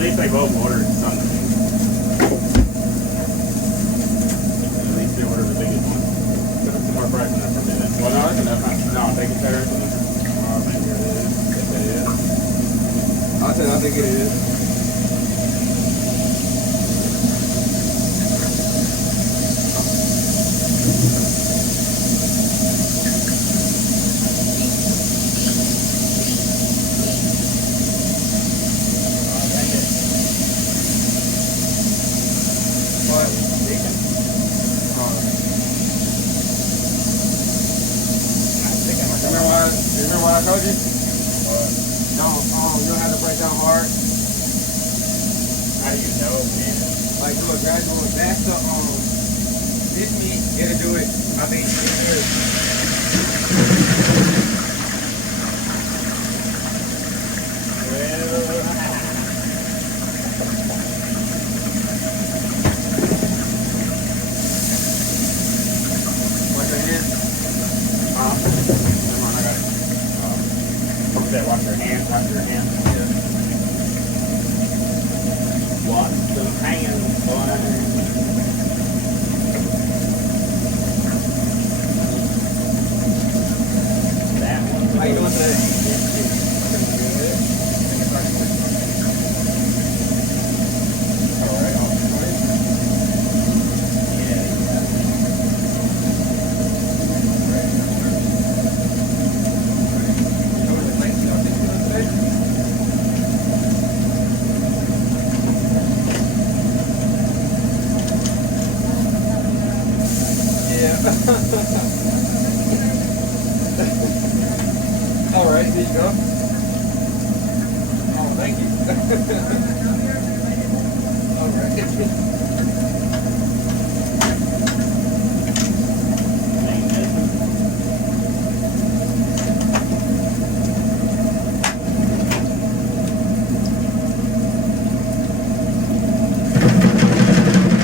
least they both ordered something. At least they ordered the biggest one. Put some more fries in there for a minute. Well, no, that's enough. No, bacon cheddar. Oh, I think it is. Yes, it is. I think it is. Remember what I told you? You don't have to break down hard. How do you know, man? Like do a gradual back to this meat, it'll do it. I think Wash your hands. Come on, I got it. Wash your hands. Wash your hands. yeah. Wash some hands, boy. How you doing today? Alright, Alright, here you go. Oh, thank you. Alright.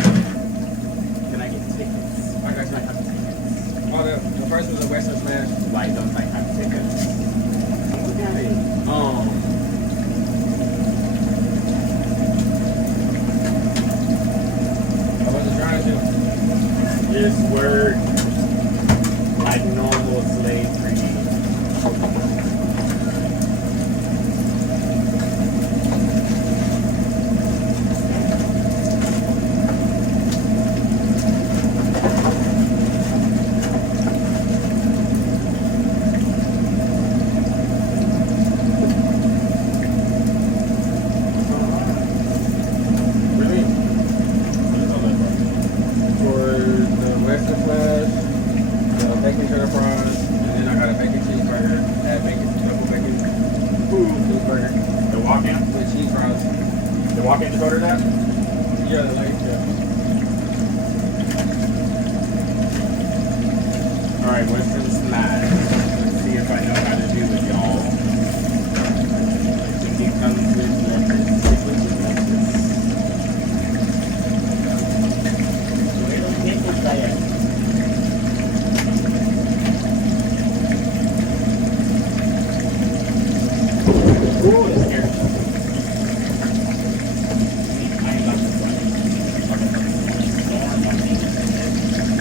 Can I get tickets? I got you. Oh, the first was a Western Smash. Why don't I have tickets? I wasn't trying to. This word like normal slavery. Really? For the Western Smash, the bacon cheddar fries, and then I got a bacon cheeseburger, that bacon double bacon cheeseburger The walk-in? with cheese fries. The walk-in just ordered that? Yeah, yeah. Alright, Western Smash. Let's see if I know how to do it, y'all. I think it comes with lettuce. Little pickles there. Ooh, it's scary. I ain't about this one. Storm on me.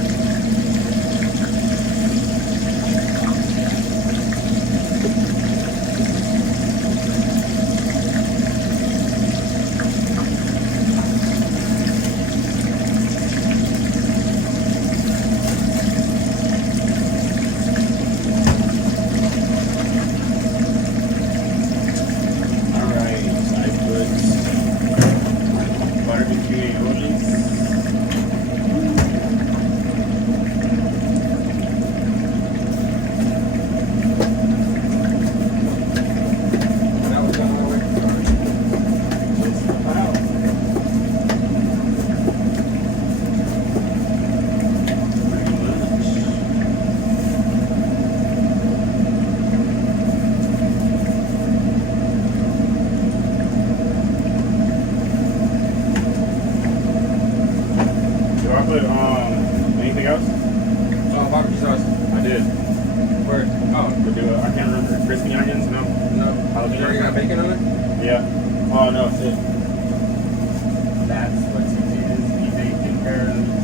Alright, I put barbecue aioli. That was on my way. Do I put anything else? Barbecue sauce. I did. Where? Oh, Would do it. I can't remember. Crispy onions? No. no. You already got bacon on it? Yeah. Oh no, shit. That's what it is. He's taking care of.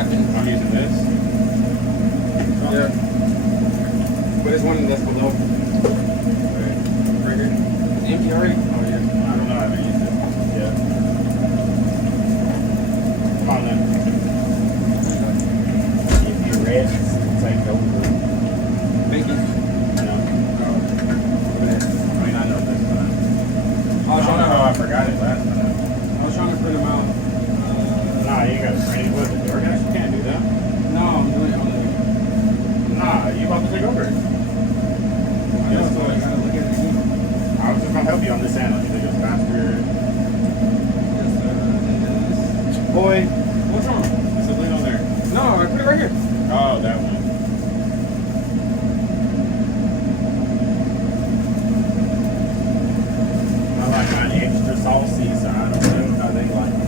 happen. I'm using this. Yeah. But it's one that's below. Right here. It's empty already? Oh, yeah. I don't know. I haven't used it. Yeah. Come on then. If you're ready, take over. Thank you. No. I mean, I know this time. I was I don't know trying how I forgot it last time. to print them out. Nah, you ain't got to print it with the DoorDash. You can't do that. No, I'm doing it on the. Nah, you about to take over. I know, so I gotta look at it again. I was just gonna help you on this end. I think it's faster. Boy, What's wrong? it's a lid on there. No, I put it right here. Oh, that one. I like mine extra saucy, so I don't know how they like it.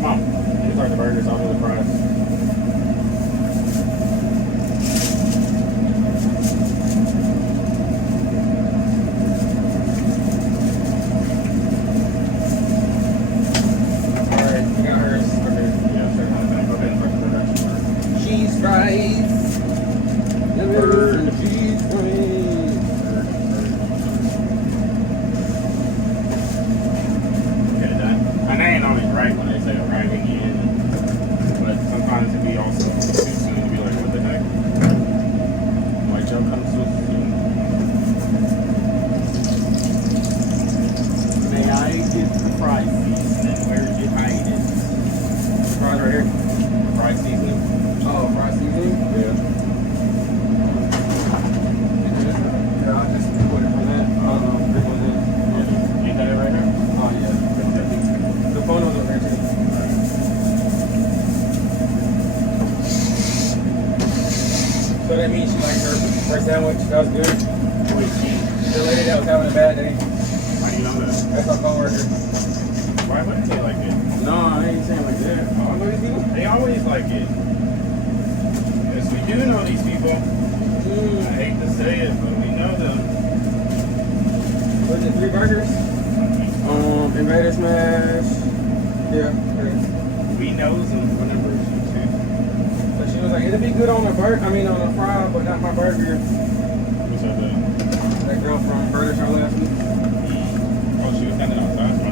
Come on, these are the burgers. I'll do the fries. Alright, you got hers. Okay. Yeah, sure. Go ahead and press the rest. Cheese fries. Let me Bird. have some cheese fries. Get it done. And they ain't always right when they say arriving in, but sometimes it be also too soon to be like, what the heck? White joke comes so soon. May I get the fry seasoning? Where did you hide it? Fries right here. Fry seasoning? Oh, fries seasoning? Yeah. Yeah, I'll just put it from that. This was it. You got it right here? Oh, yeah. The photo's over there, too. So that means she liked her sandwich. That was good. Wait, cheese. The lady that was having a bad day. How do you know that? That's our coworker. Why would it say like it? No, I ain't saying like that. All these people? They always like it. Yes, we do know these people. I hate to say it, but we know them. Was it 3 burgers? Invader smash. Yeah. We know them. What number is she too? So she was like, it'll be good on a burger. I mean, on a fry, but not my burger. Who said that? That girl from Burger Shop last week. Oh, she was standing outside.